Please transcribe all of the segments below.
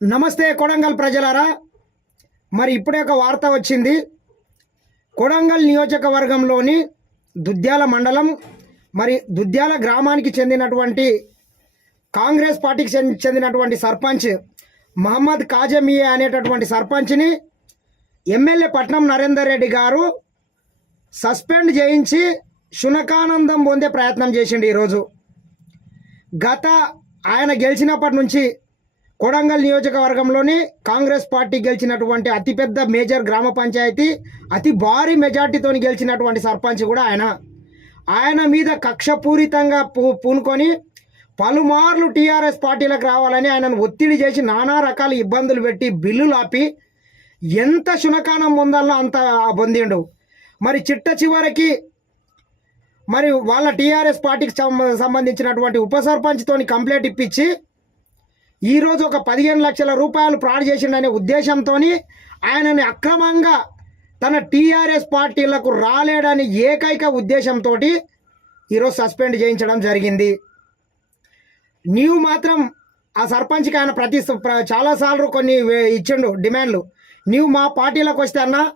నమస్తే కొడంగల్ ప్రజలారా. మరి ఇప్పుడే ఒక వార్త వచ్చింది. కొడంగల్ నియోజకవర్గంలోని దుద్యాల మండలం మరి దుద్యాల గ్రామానికి చెందినటువంటి కాంగ్రెస్ పార్టీకి చెందినటువంటి సర్పంచ్ మహమ్మద్ కాజమియే అనేటటువంటి సర్పంచ్ని ఎమ్మెల్యే పట్నం నరేందర్ రెడ్డి గారు సస్పెండ్ చేయించి శునకానందం పొందే ప్రయత్నం చేసిండు. ఈరోజు గత ఆయన గెలిచినప్పటి నుంచి కొడంగల్ నియోజకవర్గంలోని కాంగ్రెస్ పార్టీ గెలిచినటువంటి అతిపెద్ద మేజర్ గ్రామ పంచాయతీ, అతి భారీ మెజార్టీతో గెలిచినటువంటి సర్పంచ్ కూడా ఆయన మీద కక్షపూరితంగా పూనుకొని పలుమార్లు టీఆర్ఎస్ పార్టీలకు రావాలని ఆయనను ఒత్తిడి చేసి నానా రకాల ఇబ్బందులు పెట్టి బిల్లులు ఆపి ఎంత శునకానం పొందాలో అంత పొందిండు. మరి చిట్ట చివరికి మరి వాళ్ళ టీఆర్ఎస్ పార్టీకి సంబంధించినటువంటి ఉప సర్పంచ్తో కంప్లైంట్ ఇప్పించి ఈరోజు ఒక 15 లక్షల రూపాయలు ఫ్రాడ్ చేసిండనే ఉద్దేశంతో ఆయనని అక్రమంగా తన టీఆర్ఎస్ పార్టీలకు రాలేడని ఏకైక ఉద్దేశంతో ఈరోజు సస్పెండ్ చేయించడం జరిగింది. నీవు మాత్రం ఆ సర్పంచ్కి ఆయన చాలాసార్లు కొన్ని ఇచ్చిండు డిమాండ్లు. నీవు మా పార్టీలకు వస్తే అన్నా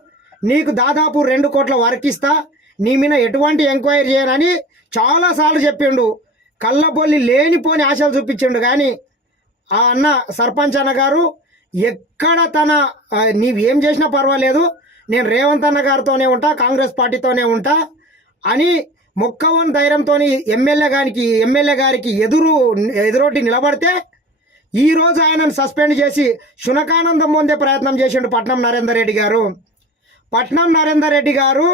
నీకు దాదాపు 2 కోట్ల వర్క్ ఇస్తా, నీ మీద ఎటువంటి ఎంక్వైరీ చేయనని చాలాసార్లు చెప్పిండు. కళ్ళబొల్లి లేనిపోని ఆశలు చూపించిండు. కానీ ఆ అన్న సర్పంచ్ అన్న గారు ఎక్కడ నీవేం చేసినా పర్వాలేదు, నేను రేవంత్ అన్న గారితోనే ఉంటా, కాంగ్రెస్ పార్టీతోనే ఉంటా అని మొక్కవని ధైర్యంతో ఎమ్మెల్యే గారికి ఎదురొడ్డి నిలబడితే ఈరోజు ఆయనను సస్పెండ్ చేసి శునకానందం పొందే ప్రయత్నం చేసిండు పట్నం నరేందర్ రెడ్డి గారు. పట్నం నరేందర్ రెడ్డి గారు,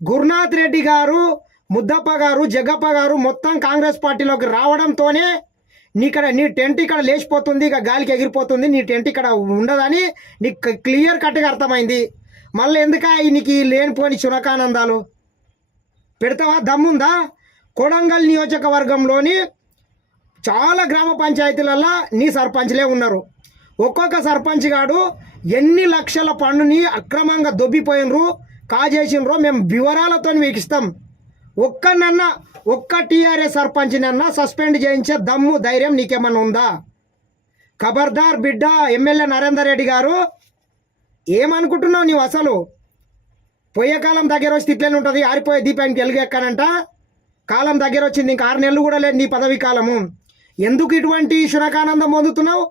గురునాథ్ రెడ్డి గారు, ముద్దప్ప గారు, జగ్గప్ప గారు మొత్తం కాంగ్రెస్ పార్టీలోకి రావడంతోనే నీ టెంట్ ఇక్కడ లేచిపోతుంది, ఇక గాలికి ఎగిరిపోతుంది, నీ టెంట్ ఇక్కడ ఉండదని నీకు క్లియర్ కట్గా అర్థమైంది. మళ్ళీ ఎందుక నీకు లేనిపోని శునకానందాలు పెడతావా? దమ్ముందా? కొడంగల్ నియోజకవర్గంలోని చాలా గ్రామ పంచాయతీలలో నీ సర్పంచ్లే ఉన్నారు. ఒక్కొక్క సర్పంచ్ గాడు ఎన్ని లక్షల పన్నుని అక్రమంగా దొబ్బిపోయినరు, కాజేసినరో మేము వివరాలతో మీకు ఇస్తాం. ఒక్క టీఆర్ఎస్ సర్పంచ్నన్నా సస్పెండ్ చేయించే దమ్ము ధైర్యం నీకేమన్నా ఉందా? ఖబర్దార్ బిడ్డ ఎమ్మెల్యే నరేందర్ రెడ్డి గారు, ఏమనుకుంటున్నావు నీవు? అసలు పోయే కాలం దగ్గర వచ్చి తిట్లేని ఉంటుంది, ఆరిపోయే దీపానికి ఎలుగెక్కనంట. కాలం దగ్గర వచ్చింది, ఇంకా 6 నెలలు కూడా లేదు నీ పదవి కాలము. ఎందుకు ఇటువంటి శునకానందం పొందుతున్నావు?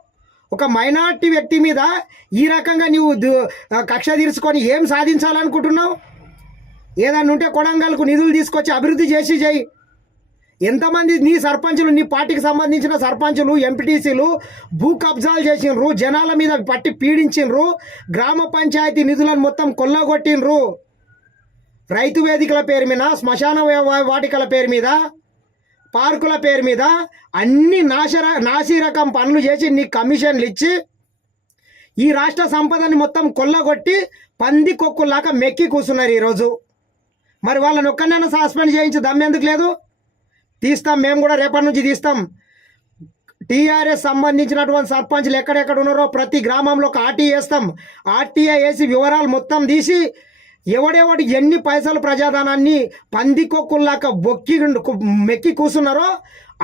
ఒక మైనార్టీ వ్యక్తి మీద ఈ రకంగా నీవు కక్ష తీర్చుకొని ఏం సాధించాలనుకుంటున్నావు? ఏదన్నా ఉంటే కొడంగల్కు నిధులు తీసుకొచ్చి అభివృద్ధి చేసి చేయి. ఎంతమంది నీ సర్పంచులు, నీ పార్టీకి సంబంధించిన సర్పంచులు, ఎంపీటీసీలు భూ కబ్జాలు చేసినరు, జనాల మీద పట్టి పీడించినరు, గ్రామ పంచాయతీ నిధులను మొత్తం కొల్లగొట్టినరు. రైతు వేదికల పేరు మీద, శ్మశాన వాటికల పేరు మీద, పార్కుల పేరు మీద అన్ని నాసి రకం పనులు చేసి నీ కమిషన్లు ఇచ్చి ఈ రాష్ట్ర సంపదని మొత్తం కొల్లగొట్టి పంది కొక్కులాగా మెక్కి కూర్చున్నారు ఈరోజు. మరి వాళ్ళని ఒక్కనైనా సస్పెండ్ చేయించి దమ్మెందుకు లేదు? తీస్తాం, మేము కూడా రేపటి నుంచి తీస్తాం. టీఆర్ఎస్ సంబంధించినటువంటి సర్పంచ్లు ఎక్కడెక్కడ ఉన్నారో ప్రతి గ్రామంలో ఒక ఆర్టీఐ వేస్తాం. ఆర్టీఐ వేసి వివరాలు మొత్తం తీసి ఎవడెవడు ఎన్ని పైసలు ప్రజాధనాన్ని పందికొక్కుల్లాక మెక్కి కూర్చున్నారో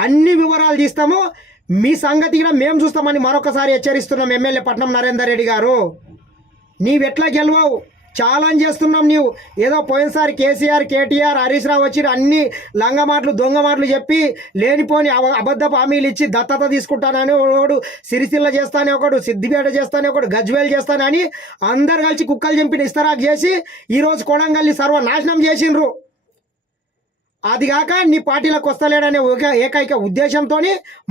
అన్ని వివరాలు తీస్తాము. మీ సంగతి కూడా మేము చూస్తామని మరొకసారి హెచ్చరిస్తున్నాం. ఎమ్మెల్యే పట్నం నరేందర్ రెడ్డి గారు, నీవెట్లా గెలవవు? ఛాలెంజ్ చేస్తున్నాం. నీవు ఏదో పోయినసారి కేసీఆర్, కేటీఆర్, హరీష్ రావు వచ్చి అన్ని లంగ మాటలు, దొంగ మాటలు చెప్పి లేనిపోని అబద్ధపు హామీలు ఇచ్చి దత్తత తీసుకుంటానని ఒకడు, సిరిసిల్ల చేస్తానే ఒకడు, సిద్దిపేట చేస్తానే ఒకడు, గజ్వేల్ చేస్తానని అందరు కలిసి కుక్కలు చంపిన ఇస్తరాకు చేసి ఈరోజు కొడంగల్ని సర్వనాశనం చేసిండ్రు. అది కాక నీ పార్టీలకు వస్తలేడనే ఏకైక ఉద్దేశంతో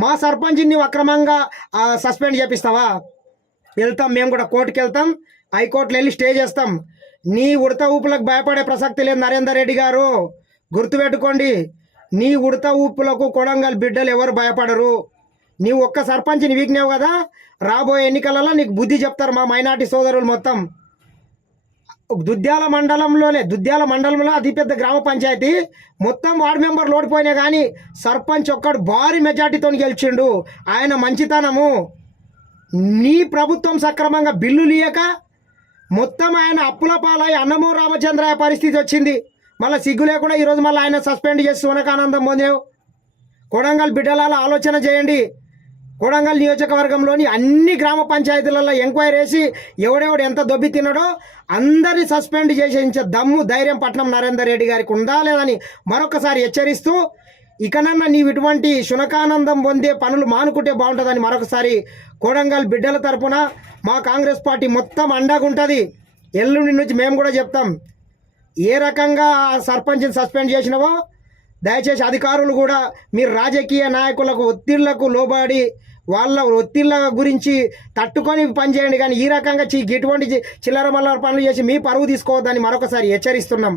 మా సర్పంచ్ని నీవు అక్రమంగా సస్పెండ్ చేపిస్తావా? వెళ్తాం, మేము కూడా కోర్టుకు వెళ్తాం, హైకోర్టులో వెళ్ళి స్టే చేస్తాం. నీ ఉడత ఊపులకు భయపడే ప్రసక్తి లేదు నరేందర్ రెడ్డి గారు, గుర్తుపెట్టుకోండి. నీ ఉడత ఊపులకు కొడంగల్ బిడ్డలు ఎవరు భయపడరు. నీవు ఒక్క సర్పంచ్ని వీక్నేవు కదా, రాబోయే ఎన్నికలలో నీకు బుద్ధి చెప్తారు మా మైనార్టీ సోదరులు మొత్తం. దుద్యాల మండలంలో అతిపెద్ద గ్రామ పంచాయతీ, మొత్తం వార్డు మెంబర్లు ఓడిపోయినా కానీ సర్పంచ్ ఒక్కడు భారీ మెజార్టీతో గెలిచిండు. ఆయన మంచితనము. నీ ప్రభుత్వం సక్రమంగా బిల్లులు ఇయ్యక మొత్తం ఆయన అప్పుల పాలై అన్నమో రామచంద్రయ్య పరిస్థితి వచ్చింది. మళ్ళీ సిగ్గు లేకుండా ఈరోజు మళ్ళీ ఆయన సస్పెండ్ చేసి శునకానందం పొందేవు. కొడంగల్ బిడ్డలాల ఆలోచన చేయండి. కొడంగల్ నియోజకవర్గంలోని అన్ని గ్రామ పంచాయతీలలో ఎంక్వైరీ వేసి ఎవడెవడు ఎంత దొబ్బి తిన్నాడో అందరినీ సస్పెండ్ చేసేంచే దమ్ము ధైర్యం పట్నం నరేందర్ రెడ్డి గారికి ఉందా లేదని మరొకసారి హెచ్చరిస్తూ ఇకనన్నా నీవు ఇటువంటి శునకానందం పొందే పనులు మానుకుంటే బాగుంటుందని మరొకసారి కొడంగల్ బిడ్డల తరపున మా కాంగ్రెస్ పార్టీ మొత్తం అండగుంటుంది. ఎల్లుండి నుంచి మేము కూడా చెప్తాం, ఏ రకంగా సర్పంచ్ని సస్పెండ్ చేసినావో దయచేసి అధికారులు కూడా మీరు రాజకీయ నాయకులకు ఒత్తిళ్లకు లోబడి వాళ్ళ ఒత్తిళ్ల గురించి తట్టుకొని పనిచేయండి, కానీ ఈ రకంగా ఇటువంటి చిల్లర మల్లర పనులు చేసి మీ పరువు తీసుకోవద్దని మరొకసారి హెచ్చరిస్తున్నాం.